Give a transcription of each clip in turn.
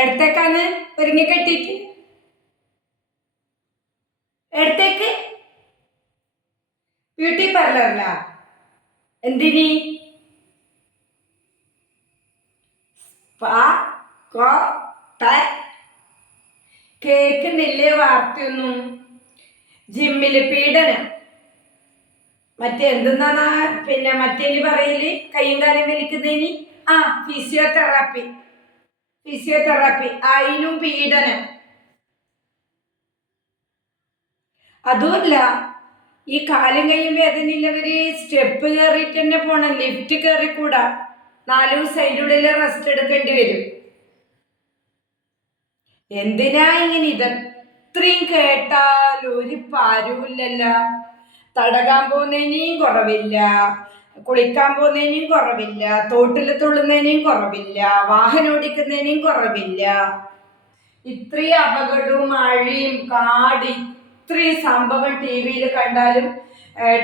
എടുത്തേക്കാന്ന് ഒരുങ്ങി കെട്ടിയിട്ട്. എടുത്തേക്ക്. ബ്യൂട്ടി പാർലറിലാ. എന്തിനി? കേൾക്കുന്നില്ലേ വാർത്തയൊന്നും? ജിമ്മിൽ പീഡനം. മറ്റേ എന്തെന്നാണ് പിന്നെ മറ്റേൽ പറയൽ? കയ്യും കാലം വലിക്കുന്നതിന്? ആ ഫിസിയോതെറാപ്പി. ഫിസിയോതെറാപ്പി അതിനും പീഡനം. അതുമല്ല ഈ കാലും കൈയും വേദനയില്ലവര് സ്റ്റെപ്പ് കയറിയിട്ട് തന്നെ പോണം ലിഫ്റ്റ് കയറിക്കൂടാ നാല് ഉള്ളിൽ റെസ്റ്റ് എടുക്കേണ്ടി വരും. എന്തിനാ ഇങ്ങനെ? ഇതത്രയും കേട്ടാൽ ഒരു പാരുമില്ലല്ല തടകാൻ പോകുന്നതിനെയും കുറവില്ല. കുളിക്കാൻ പോകുന്നതിനെയും കുറവില്ല തോട്ടിൽ തുള്ളുന്നതിനെയും കുറവില്ല വാഹനം ഓടിക്കുന്നതിനെയും കുറവില്ല. ഇത്രയും അപകടവും മഴയും കാട് ഇത്രയും സംഭവം ടി വിയിൽ കണ്ടാലും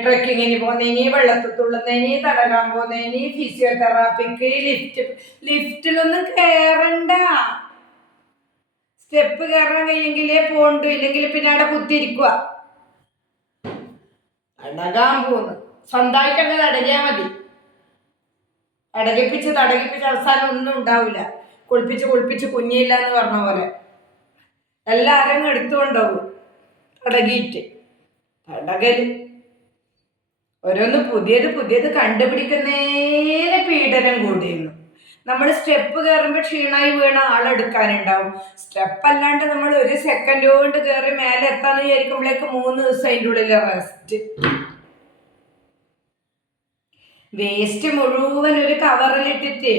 ട്രക്കിങ്ങിന് പോകുന്നതിന് വെള്ളത്തിൽ തുള്ളുന്നതിന് തടകാൻ പോകുന്നതിന് ഫിസിയോതെറാപ്പിക്ക് ലിഫ്റ്റ് ലിഫ്റ്റിലൊന്നും കയറണ്ട സ്റ്റെപ്പ് കയറാൻ കഴിയെങ്കിലേ പോണ്ടു ഇല്ലെങ്കിൽ പിന്നെ അവിടെ കുത്തിരിക്കുക അടകാൻ പോകുന്നു. സ്വന്തമായിട്ട് അങ്ങ് തടഞ്ഞാൽ മതി. അടകിപ്പിച്ച് തടകിപ്പിച്ച് അവസാനം ഒന്നും ഉണ്ടാവില്ല കുളിപ്പിച്ച് കുളിപ്പിച്ച് കുഞ്ഞില്ല എന്ന് പറഞ്ഞ പോലെ. എല്ലാവരും അങ്ങ് എടുത്തുകൊണ്ടാവും തടകിയിട്ട് തടകൽ. ഓരോന്ന് പുതിയത് പുതിയത് കണ്ടുപിടിക്കുന്നേനെ പീഡനം കൂടിയിരുന്നു. നമ്മൾ സ്റ്റെപ്പ് കയറുമ്പോൾ ക്ഷീണമായി വീണ ആളെടുക്കാനുണ്ടാവും. സ്റ്റെപ്പ് അല്ലാണ്ട് നമ്മൾ ഒരു സെക്കൻഡ് കൊണ്ട് കയറി മേലെ എത്താന്ന് വിചാരിക്കുമ്പോഴേക്ക് മൂന്ന് ദിവസം അതിന്റെ ഉള്ളിൽ റെസ്റ്റ് വേസ്റ്റ് മുഴുവൻ ഒരു കവറിലിട്ടിട്ട്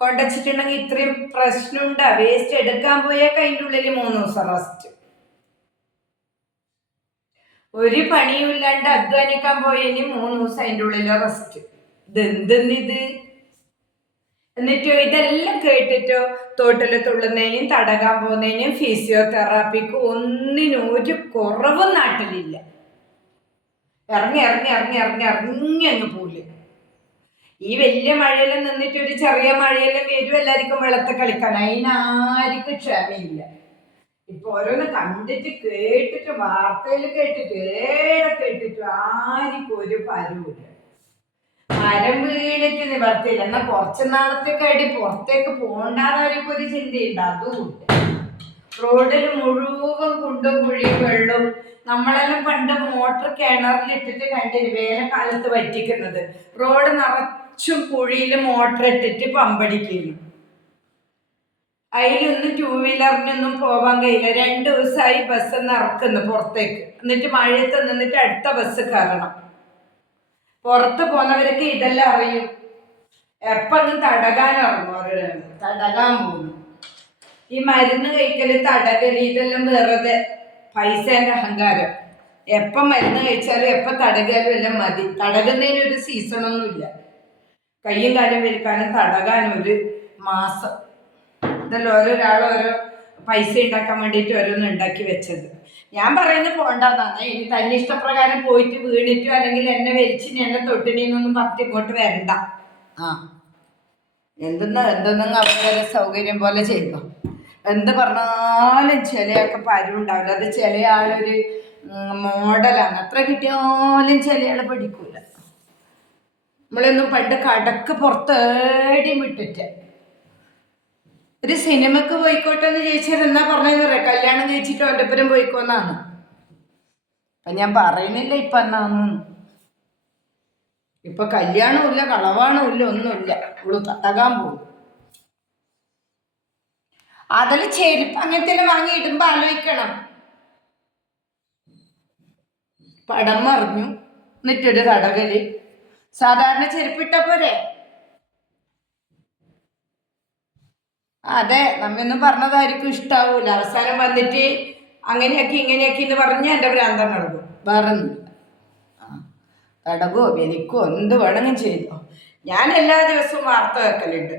കൊണ്ടച്ചിട്ടുണ്ടെങ്കിൽ ഇത്രയും പ്രശ്നമുണ്ടാ. വേസ്റ്റ് എടുക്കാൻ പോയേക്ക് അതിന്റെ ഉള്ളിൽ മൂന്ന് ദിവസം റെസ്റ്റ് ഒരു പണിയും ഇല്ലാണ്ട് അധ്വാനിക്കാൻ പോയതിന് മൂന്ന് ദിവസം അതിന്റെ ഉള്ളിൽ റെസ്റ്റ് ഇതെന്തെന്നിത് എന്നിട്ടോ ഇതെല്ലാം കേട്ടിട്ടോ? തോട്ടിൽ തുള്ളുന്നതിനും തടകാൻ പോകുന്നതിനും ഫിസിയോതെറാപ്പിക്കും ഒന്നിനും ഒരു കുറവും നാട്ടിലില്ല. ഇറങ്ങി ഇറങ്ങി ഇറങ്ങി ഇറങ്ങി ഇറങ്ങി അങ്ങ് പോലെ. ഈ വലിയ മഴയെല്ലാം നിന്നിട്ട് ഒരു ചെറിയ മഴയെല്ലാം വരും എല്ലാവർക്കും വെള്ളത്തിൽ കളിക്കാൻ. അതിനാർക്കും ക്ഷമയില്ല. ഇപ്പൊ ഓരോന്ന് കണ്ടിട്ട് കേട്ടിട്ട് വാർത്തയിൽ കേട്ടിട്ട് ഏടെ കേട്ടിട്ട് ആർക്കും ഒരു പരവുമില്ല മരം വീണിട്ട് നിവർത്തിയില്ല എന്നാ കുറച്ച് നാളത്തേക്ക് അടി പുറത്തേക്ക് പോണ്ടാന്നവർക്ക് ഒരു ചിന്തയുണ്ട് അതുമില്ല റോഡിൽ മുഴുവൻ കുണ്ടും കുഴിയും വെള്ളവും. നമ്മളെല്ലാം പണ്ട് മോട്ടർ കിണറിലിട്ടിട്ട് കണ്ടിന് വേനൽക്കാലത്ത് വറ്റിക്കുന്നത്. റോഡ് നിറച്ചും കുഴിയിൽ മോട്ടർ ഇട്ടിട്ട് പമ്പടിക്കുന്നു. അതിലൊന്നും ടൂ വീലറിനൊന്നും പോവാൻ കഴിയില്ല. രണ്ട് ദിവസമായി ബസ് നിറക്കുന്നു പുറത്തേക്ക്. എന്നിട്ട് മഴയത്ത് നിന്നിട്ട് അടുത്ത ബസ് കയറണം. പുറത്ത് പോകുന്നവർക്ക് ഇതെല്ലാം അറിയും. എപ്പോഴും തടകാൻ ഇറങ്ങും അവർ. തടകാൻ പോകുന്നു. ഈ മരുന്ന് കഴിക്കൽ തടകൽ ഇതെല്ലാം വെറുതെ പൈസേന്റെ അഹങ്കാരം. എപ്പം മരുന്ന് കഴിച്ചാലും എപ്പം തടകാലും എല്ലാം മതി. തടകുന്നതിന് ഒരു സീസണൊന്നുമില്ല കയ്യും കാര്യം വിൽക്കാനും തടകാനും ഒരു മാസം. ഇതല്ലോ ഓരോരാൾ ഓരോ പൈസ ഉണ്ടാക്കാൻ വേണ്ടിയിട്ട് ഓരോന്ന് ഉണ്ടാക്കി വെച്ചത്. ഞാൻ പറയുന്നത് പോണ്ടെന്നാണ് ഇനി തന്നെ ഇഷ്ടപ്രകാരം പോയിട്ട് വീണിട്ടോ അല്ലെങ്കിൽ എന്നെ വലിച്ചിനി എന്നെ തൊട്ടിനൊന്നും പറഞ്ഞിട്ട് ഇങ്ങോട്ട് വരണ്ട. ആ. എന്തെന്ന് എന്തെന്നും അവരുടെ സൗകര്യം പോലെ ചെയ്തു. എന്ത് പറഞ്ഞാലും ചിലയൊക്കെ പരുണ്ടാവില്ല അത് ചില ആളൊരു മോഡലാണ് എത്ര കിട്ടിയാലും ചിലയാൾ ആൾ പഠിക്കൂല. നമ്മളൊന്നും പണ്ട് കടക്ക് പുറത്തേടിയും വിട്ടിട്ട്. ഒരു സിനിമക്ക് പോയിക്കോട്ടെ എന്ന് ചോദിച്ചാൽ എന്നാ പറഞ്ഞതെന്ന് പറയാം കല്യാണം കഴിച്ചിട്ട് ഒറ്റപ്പുരം പോയിക്കോന്നാണ് അപ്പൊ ഞാൻ പറയുന്നില്ല ഇപ്പൊ എന്നാന്ന്. ഇപ്പൊ കല്യാണമില്ല കളവാണമില്ല ഒന്നുമില്ല. ഇവൾ തട്ടകാൻ പോകും അതിൽ ചെരുപ്പ് അങ്ങനത്തെ വാങ്ങി ഇടുമ്പോ ആലോചിക്കണം. പടം മറിഞ്ഞു. എന്നിട്ടൊരു തടകൽ. സാധാരണ ചെരുപ്പിട്ട പോലെ അതെ നമ്മൊന്നും പറഞ്ഞതായിരിക്കും ഇഷ്ടാവൂല. അവസാനം വന്നിട്ട് അങ്ങനെയാക്കി ഇങ്ങനെയാക്കി എന്ന് പറഞ്ഞ് എന്റെ ഭ്രാന്തം നടക്കും വേറെ കടകോ വെലിക്കോ എന്ത് വേണമെങ്കിലും ചെയ്തോ. ഞാൻ എല്ലാ ദിവസവും വാർത്ത വെക്കലുണ്ട്.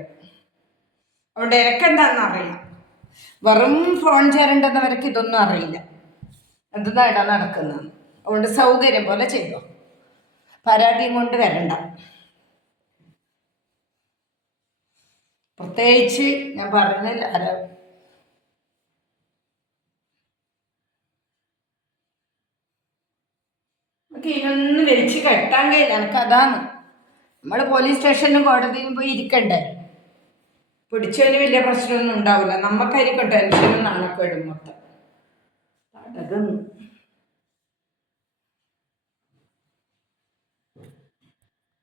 അതുകൊണ്ട് എനിക്കെന്താണെന്ന് അറിയാം വെറും ഫോൺ ചേരേണ്ടുന്നവർക്ക് ഇതൊന്നും അറിയില്ല. എന്താണ് നടക്കുന്നത്? അതുകൊണ്ട് സൗകര്യം പോലെ ചെയ്തോ. പരാതിയും കൊണ്ട് വരണ്ട. പ്രത്യേകിച്ച് ഞാൻ പറഞ്ഞില്ല. ആരോ? നമുക്ക് ഇതൊന്ന് വലിച്ച് കെട്ടാൻ കഴിയില്ല. എനിക്കതാണ് നമ്മൾ പോലീസ് സ്റ്റേഷനിലും കോടതിയിലും പോയി ഇരിക്കണ്ടേ? പിടിച്ചതിന് വലിയ പ്രശ്നമൊന്നും ഉണ്ടാവില്ല. നമുക്കായിരിക്കും ടെൻഷനും നാണക്കേടും മൊത്തം. അടകുന്നു